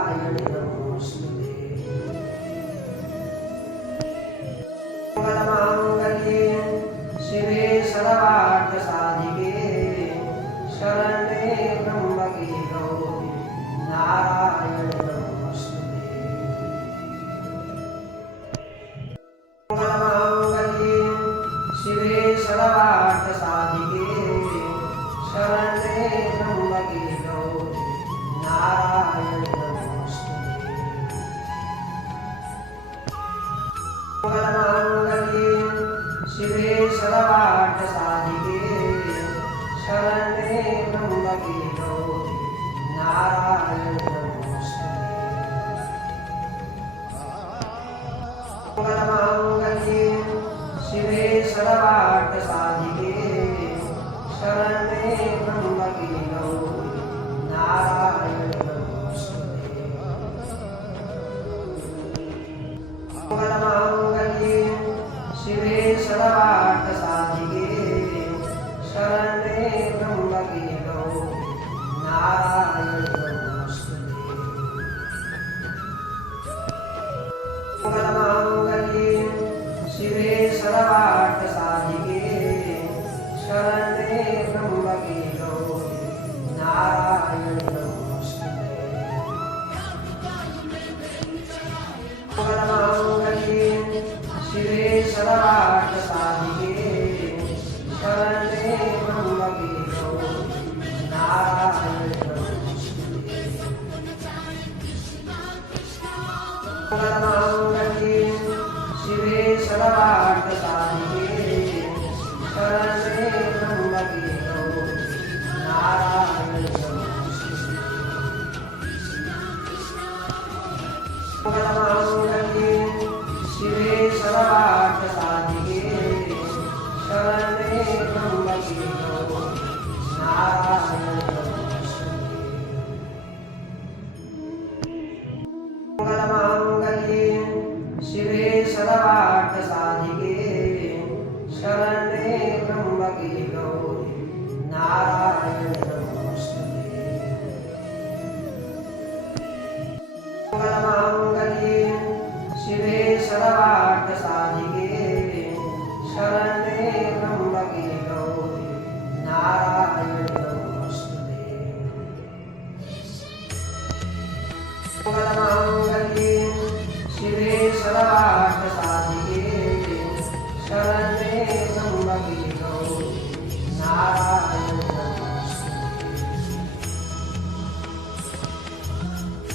नारायणि नमोऽस्तुते। मंगलमांगल्ये शिवे सर्वार्थसाधिके शरण्ये त्र्यंबके गौरी नारायणि नमोऽस्तुते। मंगलमांगल्ये शिवे सर्वार्थसाधिके शरण्ये त्र्यंबके गौरी नारायणि नमोऽस्तुते। मंगलमांगल्ये शिवे सर्वार्थसाधिके शरण्ये त्र्यंबके गौरी नारायणि नमोऽस्तुते। मंगलमांगल्ये शिवे सर्वार्थसाधिके शरण्ये त्र्यंबके गौरी नारायणि नमोऽस्तुते। मंगलमांगल्ये शिवे सर्वार्थसाधिके शरण्ये त्र्यंबके गौरी नारायणि नमोऽस्तुते। मंगलमांगल्ये शिवे सर्वार्थसाधिके शरण्ये त्र्यंबके गौरी नारायणि नमोऽस्तुते। मंगलमांगल्ये शिवे सर्वार्थसाधिके शरण्ये त्र्यंबके गौरी नारायणि नमोऽस्तुते। मंगलमांगल्ये शिवे सर्वार्थसाधिके शरण्ये त्र्यंबके गौरी नारायणि नमोऽस्तुते। मंगलमांगल्ये शिवे सर्वार्थसाधिके शरण्ये त्र्यंबके गौरी नारायणि नमोऽस्तुते। मंगलमांगल्ये शिवे सर्वार्थसाधिके शरण्ये त्र्यंबके गौरी नारायणि नमोऽस्तुते। मंगलमांगल्ये शिवे सर्वार्थसाधिके शरण्ये त्र्यंबके गौरी नारायणि नमोऽस्तुते। मंगलमांगल्ये शिवे सर्वार्थसाधिके शरण्ये त्र्यंबके गौरी नारायणि नमोऽस्तुते।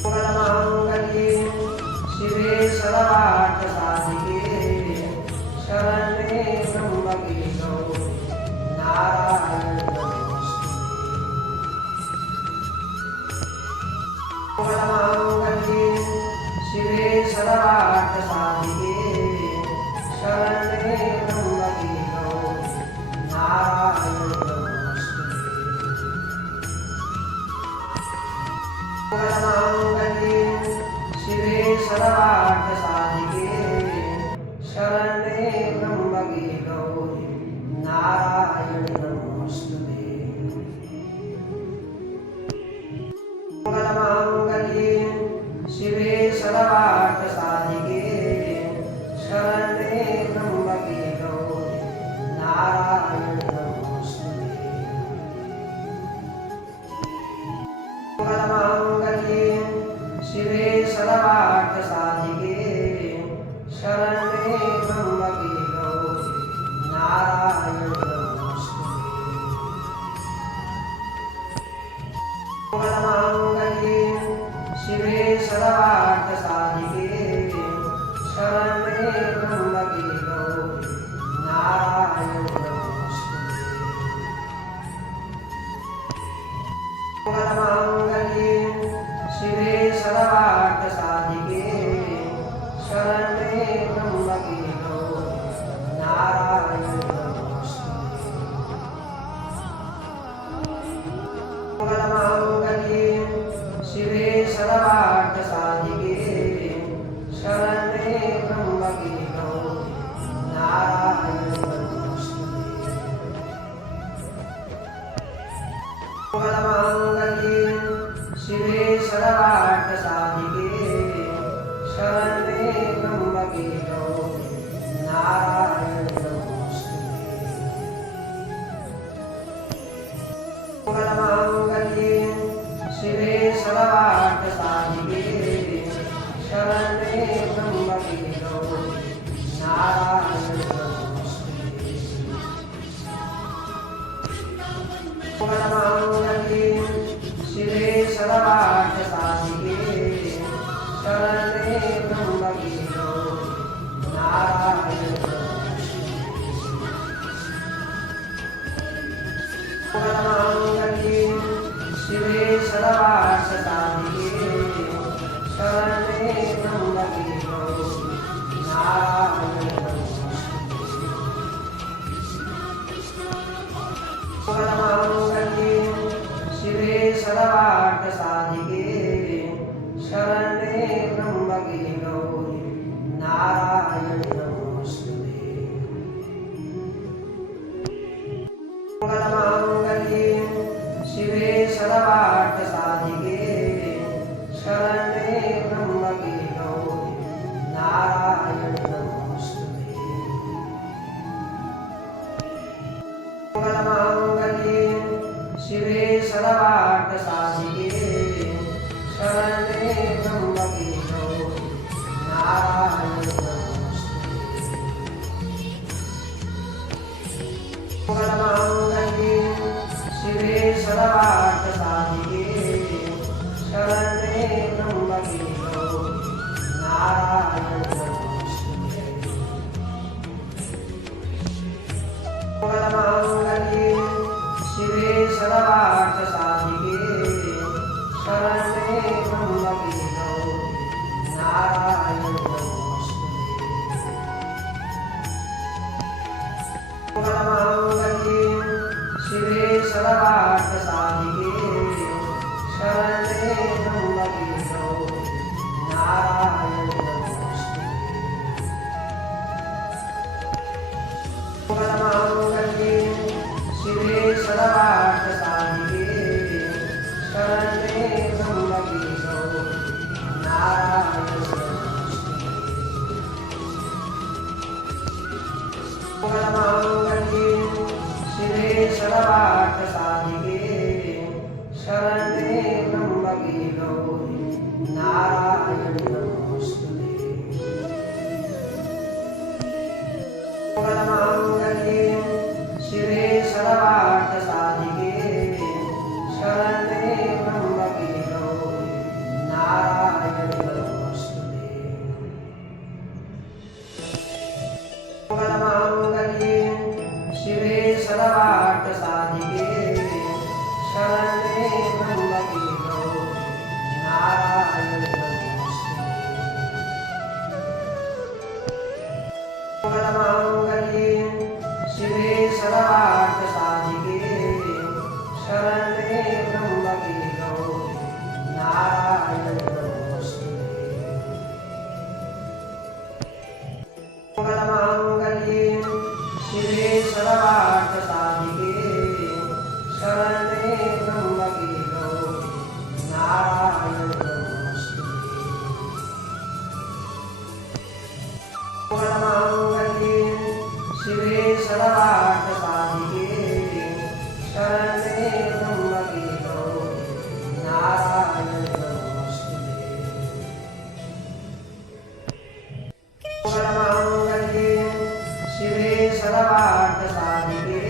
मंगलमांगल्ये शिवे सर्वार्थसाधिके शरण्ये त्र्यंबके गौरी नारायणि नमोऽस्तुते। मंगलमांगल्ये शिवे सर्वार्थसाधिके शरण्ये त्र्यंबके गौरी नारायणि नमोऽस्तुते। मंगलमांगल्ये शिवे सर्वार्थसाधिके शरण्ये त्र्यंबके गौरी नारायणि नमोऽस्तुते। मंगलमांगल्ये शिवे सर्वार्थसाधिके शरण्ये त्र्यंबके गौरी नारायणि नमोऽस्तुते। मंगलमांगल्ये शिवे सर्वार्थसाधिके शरण्ये त्र्यंबके गौरी नारायणि नमोऽस्तुते। मंगलमांगल्ये शिवे सर्वार्थसाधिके शरण्ये त्र्यंबके गौरी नारायणि नमोऽस्तुते। मंगलमांगल्ये शिवे सर्वार्थसाधिके शरण्ये त्र्यंबके गौरी नारायणि नमोऽस्तुते। मंगलमांगल्ये शिवे सर्वार्थसाधिके सर्वार्थ साधिके शरण्ये त्र्यंबके गौरी नारायणी नमोस्तुते। मंगलमांगल्ये शिवे सर्वार्थ साधिके शरण्ये त्र्यंबके गौरी नारायणी नमोस्तुते। मंगलमांगल्ये शिवे सर्वार्थ साधिके शरण्ये त्र्यंबके गौरी नारायणी नमोस्तुते। मंगलमांगल्ये शिवे सर्वार्थ साधिके शरण्ये त्र्यंबके गौरी नारायणी नमोस्तुते। मंगलमांगल्ये शिवे सर्वार्थ साधिके शरण्ये त्र्यंबके गौरी नारायणी नमोस्तुते। मंगलमांगल्ये शिवे सर्वार्थ साधिके शरण्ये त्र्यंबके गौरी नारायणी नमोस्तुते। मंगलमांगल्ये शिवे सर्वार्थ साधिके शरण्ये त्र्यंबके गौरी नारायणी नमोस्तुते। मंगलमांगल्ये शिवे सर्वार्थ साधिके शरण्ये त्र्यंबके गौरी नारायणी नमोस्तुते। मंगलमांगल्ये शिवे सर्वार्थ साधिके शरण्ये त्र्यंबके गौरी नारायणी नमोस्तुते। मंगलमांगल्ये शिवे सर्वार्थ साधिके शरण्ये त्र्यंबके गौरी नारायणी नमोस्तुते। मंगलमांगल्ये शिवे सर्वार्थ साधिके शरण्ये त्र्यंबके गौरी नारायणी नमोस्तुते। मंगलमांगल्ये शिवे सर्वार्थ साधिके शरण्ये त्र्यंबके गौरी नारायणी नमोस्तुते। मंगलमांगल्ये शिवे सर्वार्थ साधिके शरण्ये त्र्यंबके गौरी नारायणी नमोस्तुते। मंगलमांगल्ये शिवे सर्वार्थ साधिके शरण्ये त्र्यंबके गौरी नारायणी नमोस्तुते। मंगलमांगल्ये शिवे सर्वार्थ साधिके शरण्ये त्र्यंबके गौरी नारायणी नमोस्तुते। मंगलमांगल्ये शिवे सर्वार्थ साधिके शरण्ये त्र्यंबके गौरी नारायणी नमोस्तुते। मंगलमांगल्ये शिवे सर्वार्थ साधिके शरण्ये त्र्यंबके गौरी नारायणी नमोस्तुते। मंगलमांगल्ये शिवे सर्वार्थ साधिके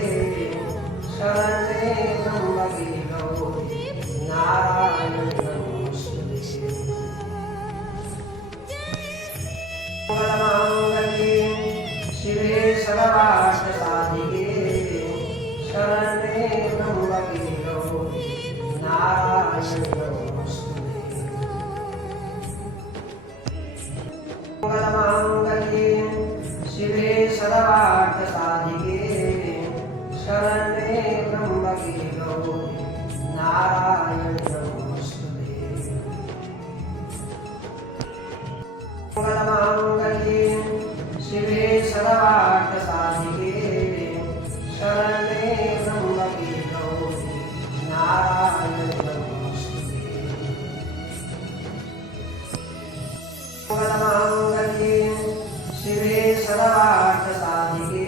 शरण्ये त्र्यंबके गौरी नारायणी नमोस्तुते। मंगलमांगल्ये शिवे सर्वार्थ साधिके शरण्ये त्र्यंबके गौरी नारायणी नमोस्तुते। मंगलमांगल्ये शिवे सर्वार्थ साधिके शरण्ये त्र्यंबके गौरी नारायणी नमोस्तुते। मंगलमांगल्ये शिवे सर्वार्थ साधिके शरण्ये त्र्यंबके गौरी नारायणी नमोस्तुते। मंगलमांगल्ये शिवे सर्वार्थसाधिके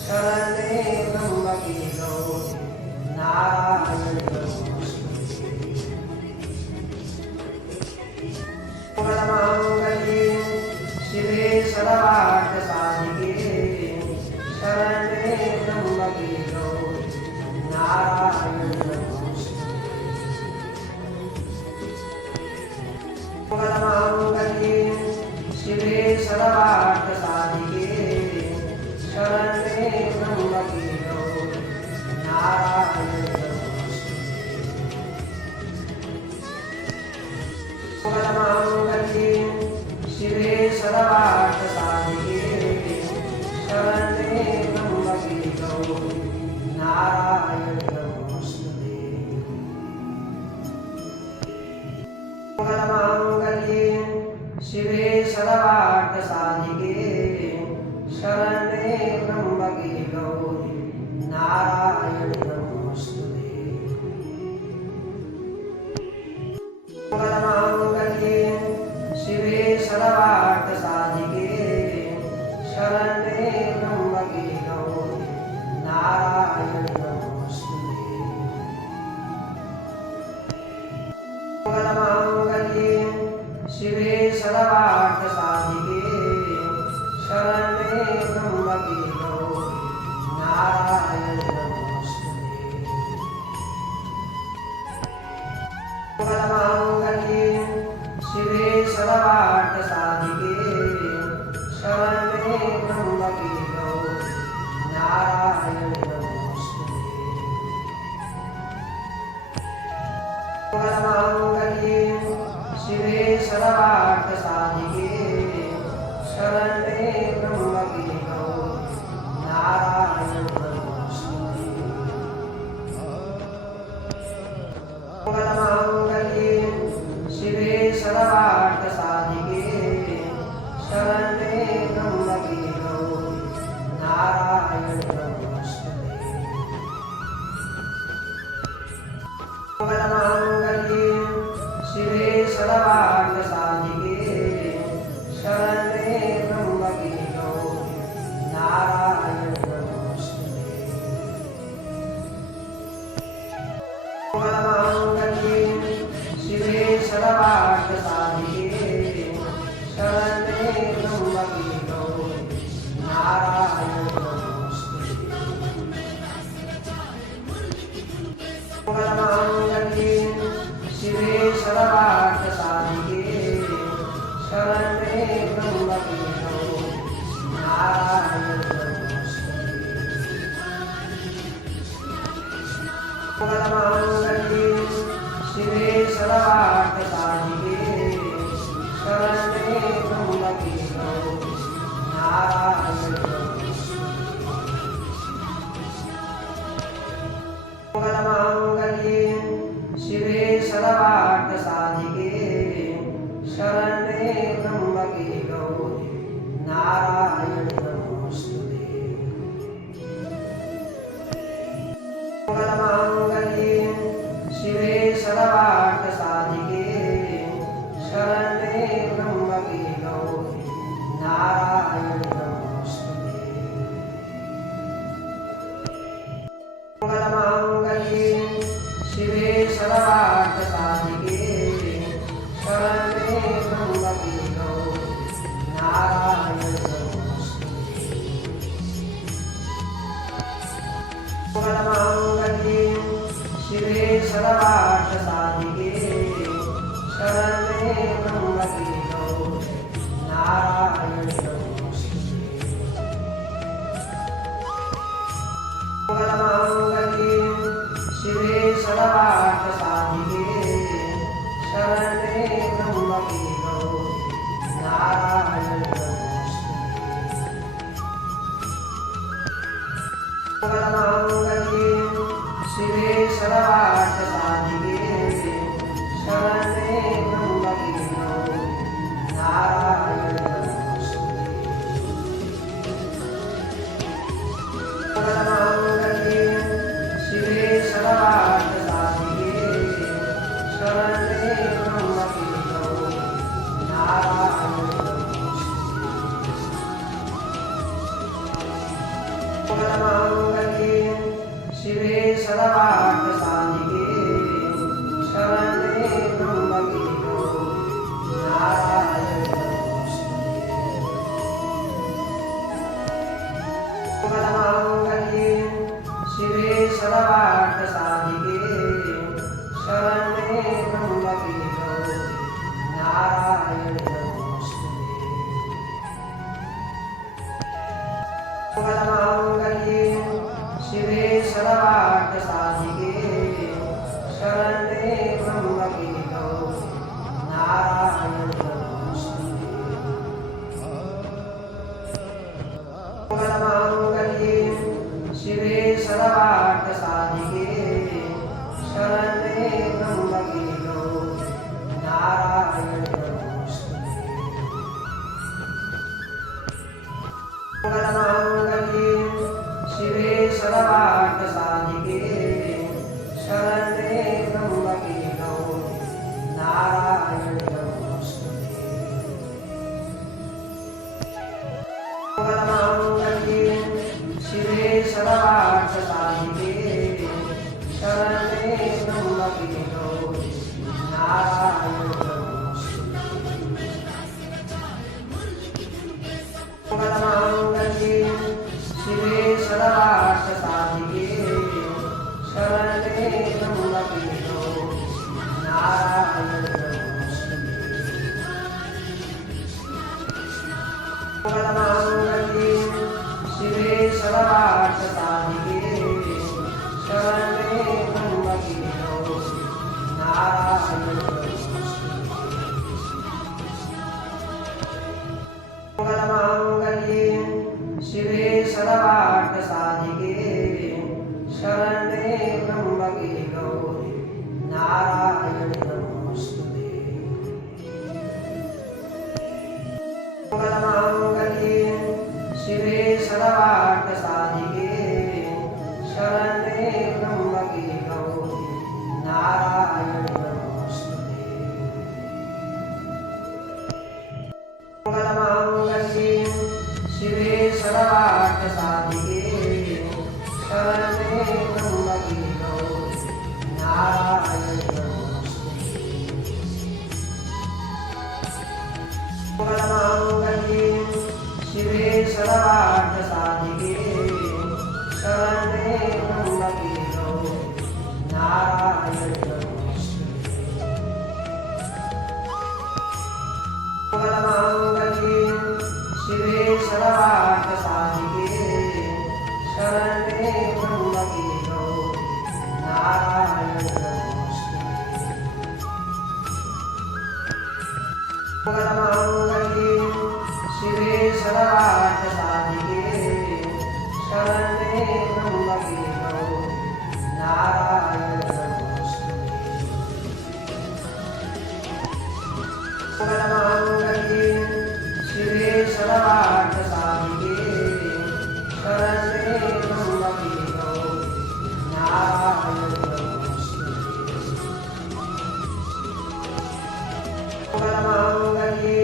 शरण्ये त्र्यंबके गौरी नारायणि नमोस्तुते। मंगलमांगल्ये शिवे सर्वार्थसाधिके शरण्ये त्र्यंबके गौरी नारायणि मंगलमांगल्ये शिवे सर्वार्थसाधिके शरण्ये त्र्यंबके गौरी नारायणि नमोस्तुते। मंगलमांगल्ये शिवे सर्वार्थसाधिके शरण्ये त्र्यंबके गौरी नारायणि नमोस्तुते। मंगलमांगल्ये शिवे सर्वार्थसाधिके शरण्ये त्र्यंबके गौरी नारायणि नमोस्तुते। मंगलमांगल्ये शिवे सर्वार्थसाधिके शरण्ये त्र्यंबके गौरी नारायणि नमोस्तुते। मंगलमांगल्ये शिवे सर्वार्थसाधिके शरण्ये त्र्यंबके गौरी नारायणि नमोस्तुते। मंगलमांगल्ये शिवे सर्वार्थसाधिके शरण्ये त्र्यंबके गौरी नारायणि नमोस्तुते। मंगलमांगल्ये शिवे सर्वार्थसाधिके शरण्ये त्र्यंबके गौरी नारायणि नमोस्तुते। मंगलमांगल्ये शिवे सर्वार्थसाधिके शरण्ये त्र्यंबके गौरी नारायणि नमोस्तुते। मंगलमांगल्ये शिवे सर्वार्थसाधिके शरण्ये त्र्यंबके गौरी नारायणि नमोस्तुते। मंगलमांगल्ये शिवे सर्वार्थसाधिके शरण्ये त्र्यंबके गौरी नारायणि नमोस्तुते। मंगलमांगल्ये शिवे सर्वार्थसाधिके शरण्ये त्र्यंबके गौरी नारायणि नमोस्तुते। मंगलमांगल्ये शिवे सर्वार्थसाधिके शरण्ये त्र्यंबके गौरी नारायणि नमोस्तुते। मंगलमांगल्ये शिवे सर्वार्थसाधिके शरण्ये त्र्यंबके गौरी नारायणि नमोस्तुते। मंगलमांगल्ये शिवे सर्वार्थसाधिके शरण्ये त्र्यंबके गौरी नारायणि नमोस्तुते। मंगलमांगल्ये शिवे सर्वार्थसाधिके शरण्ये त्र्यंबके गौरी नारायणि नमोस्तुते। मंगलमांगल्ये शिवे सर्वार्थसाधिके शरण्ये त्र्यंबके गौरी नारायणि नमोस्तुते। मंगलमांगल्ये शिवे सर्वार्थसाधिके शरण्ये त्र्यंबके गौरी नारायणि नमोस्तुते। मंगलमांगल्ये शिवे सर्वार्थसाधिके शरण्ये त्र्यंबके गौरी नारायणि नमोस्तुते। मंगलमांगल्ये शिवे सर्वार्थसाधिके शरण्ये त्र्यंबके गौरी नारायणि नमोस्तुते। मंगलमांगल्ये शिवे सर्वार्थसाधिके शरण्ये त्र्यंबके गौरी नारायणि नमोस्तुते। मंगलमांगल्ये शिवे सर्वार्थसाधिके शरण्ये त्र्यंबके गौरी नारायणि नमोस्तुते। मंगलमांगल्ये शिवे सर्वार्थसाधिके शरण्ये त्र्यंबके गौरी नारायणि नमोस्तुते। मंगलमांगल्ये शिवे सर्वार्थसाधिके शरण्ये त्र्यंबके गौरी नारायणि नमोस्तुते। मंगलमांगल्ये शिवे सर्वार्थसाधिके शरण्ये त्र्यंबके गौरी नारायणि नमोस्तुते। मंगलमांगल्ये शिवे सर्वार्थसाधिके शरण्ये त्र्यंबके गौरी नारायणि नमोस्तुते। मंगलमांगल्ये शिवे सर्वार्थसाधिके शरण्ये त्र्यंबके गौरी नारायणि नमोस्तुते। मंगलमांगल्ये शिवे सर्वार्थसाधिके शरण्ये त्र्यंबके गौरी नारायणि नमोस्तुते। मंगलमांगल्ये शिवे सर्वार्थसाधिके शरण्ये त्र्यंबके गौरी नारायणि नमोस्तुते। मंगलमांगल्ये शिवे सर्वार्थसाधिके शरण्ये त्र्यंबके गौरी नारायणि नमोस्तुते। मंगलमांगल्ये शिवे सर्वार्थसाधिके शरण्ये त्र्यंबके गौरी नारायणि नमोस्तुते। मंगलमांगल्ये शिवे सर्वार्थसाधिके शरण्ये त्र्यंबके गौरी नारायणि नमोस्तुते। मंगलमांगल्ये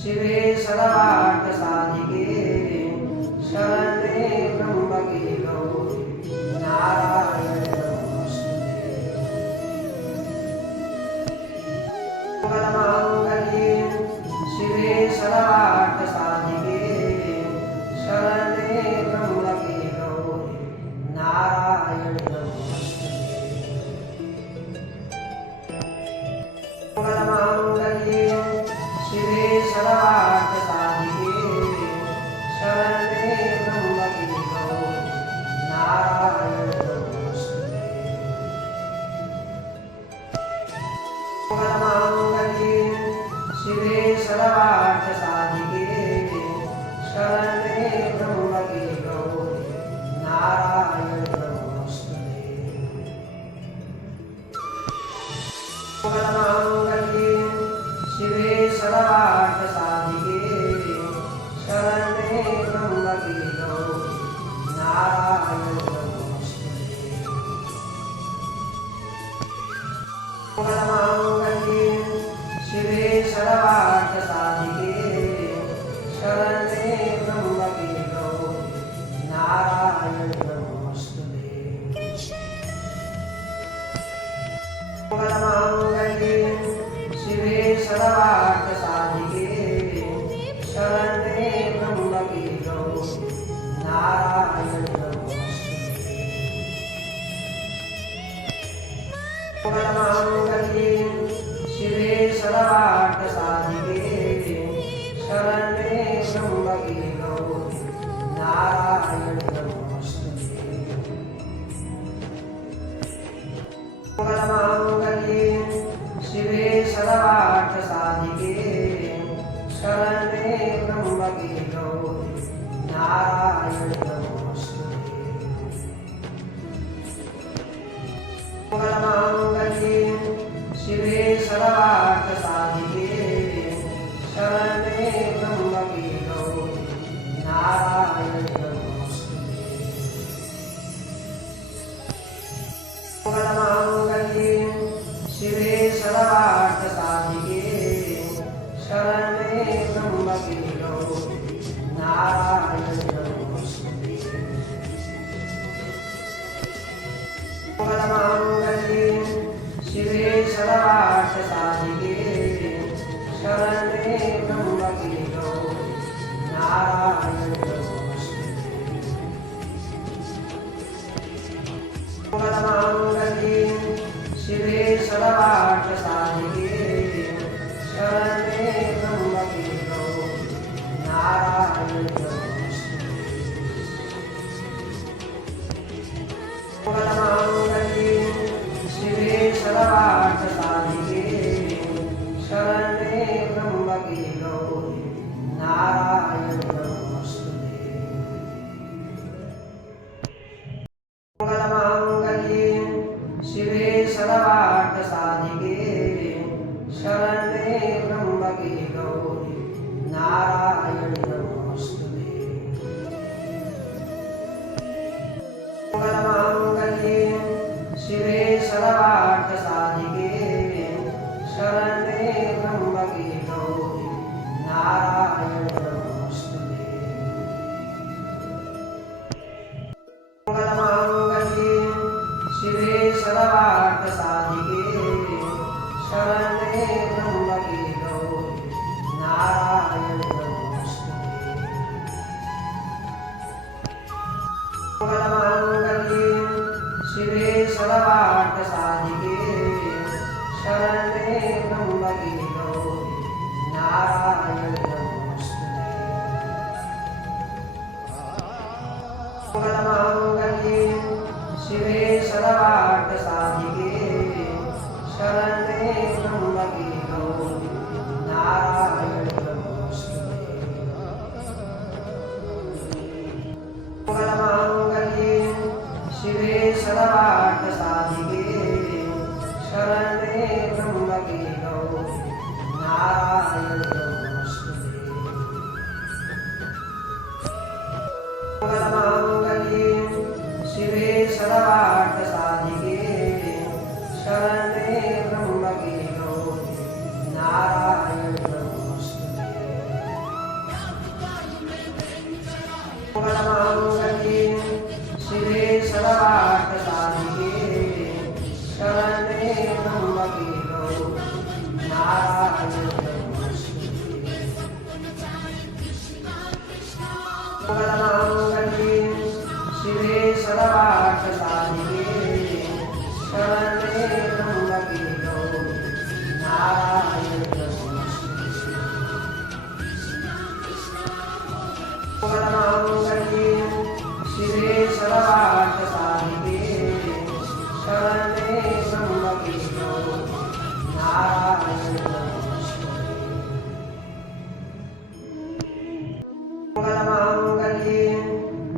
शिवे सर्वार्थसाधिके शरण्ये त्र्यंबके गौरी नारायणि नमोस्तुते। मंगलमांगल्ये शिवे सर्वार्थसाधिके शरण्ये त्र्यंबके गौरी नारायणि नमोस्तुते। मंगलमांगल्ये शिवे सर्वार्थसाधिके शरण्ये त्र्यंबके गौरी नारायणि नमोस्तुते। मंगलमांगल्ये शिवे सर्वार्थसाधिके शरण्ये त्र्यंबके गौरी नारायणि नमोस्तुते। मंगलमांगल्ये शिवे सर्वार्थसाधिके शरण्ये त्र्यंबके गौरी नारायणि नमोस्तुते। मंगलमांगल्ये शिवे सर्वार्थसाधिके शरण्ये त्र्यंबके गौरी नारायणि नमोस्तुते। मंगलमांगल्ये शिवे सर्वार्थसाधिके शरण्ये त्र्यंबके गौरी नारायणि नमोस्तुते। मंगलमांगल्ये शिवे सर्वार्थ साधिके शरण्ये त्र्यंबके गौरी नारायणि नमोस्तुते। मंगलमांगल्ये शिवे सर्वार्थ साधिके शरण्ये त्र्यंबके गौरी नारायणि नमोस्तुते। मंगलमांगल्ये शिवे सर्वार्थ साधिके शरण्ये त्र्यंबके गौरी नारायणि नमोस्तुते। मंगलमांगल्ये शिवे सर्वार्थ साधिके शरण्ये त्र्यंबके गौरी नारायणि नमोस्तुते। मंगलमांगल्ये शिवे सर्वार्थ साधिके शरण्ये त्र्यंबके गौरी नारायणि नमोस्तुते। मंगलमांगल्ये शिवे सर्वार्थ साधिके शरण्ये त्र्यंबके गौरी नारायणि नमोस्तुते। मंगलमांगल्ये शिवे सर्वार्थ साधिके शरण्ये त्र्यंबके गौरी नारायणि नमोस्तुते। मंगलमांगल्ये शिवे सर्वार्थ साधिके शरण्ये त्र्यंबके गौरी नारायणि नमोस्तुते। मंगलमांगल्ये शिवे सर्वार्थ साधिके शरण्ये त्र्यंबके गौरी नारायणि नमोस्तुते। मंगलमांगल्ये शिवे सर्वार्थ साधिके शरण्ये त्र्यंबके गौरी नारायणि नमोस्तुते। मंगलमांगल्ये शिवे सर्वार्थ साधिके शरण्ये त्र्यंबके गौरी नारायणि नमोस्तुते। मंगलमांगल्ये शिवे सर्वार्थ साधिके शरण्ये त्र्यंबके गौरी नारायणि नमोस्तुते। मंगलमांगल्ये शिवे सर्वार्थ साधिके शरण्ये त्र्यंबके गौरी नारायणि नमोस्तुते। मंगलमांगल्ये शिवे सर्वार्थ साधिके शरण्ये त्र्यंबके गौरी नारायणि नमोस्तुते। मंगलमांगल्ये शिवे सर्वार्थ साधिके शरण्ये त्र्यंबके गौरी नारायणि नमोस्तुते। मंगलमांगल्ये शिवे सर्वार्थ साधिके शरण्ये त्र्यंबके गौरी नारायणि नमोस्तुते। मंगलमांगल्ये शिवे सर्वार्थ साधिके शरण्ये त्र्यंबके गौरी नारायणि नमोस्तुते। मंगलमांगल्ये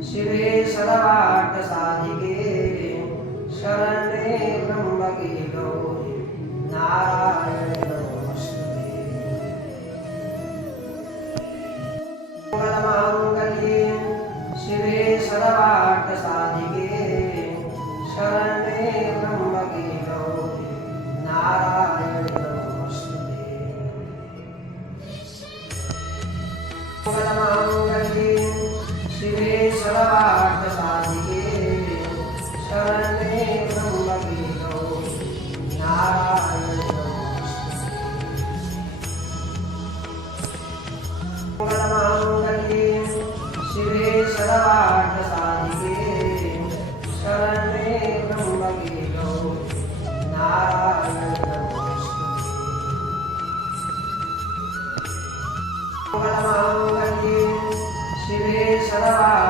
शिवे सर्वार्थ साधिके शरण्ये त्र्यंबके गौरी नारायणि नमोस्तुते। मंगलमांगल्ये शिवे सर्वार्थ साधिके शरण्ये त्र्यंबके गौरी नारायणि नमोस्तुते। मंगलमांगल्ये शिवे सर्वार्थ साधिके शरण्ये त्र्यंबके गौरी नारायणि नमोस्तुते। मंगलमांगल्ये शिवे सर्वार्थ साधिके शरण्ये त्र्यंबके गौरी नारायणि नमोस्तुते। मंगलमाङ्गल्ये शिवे सर्वार्थ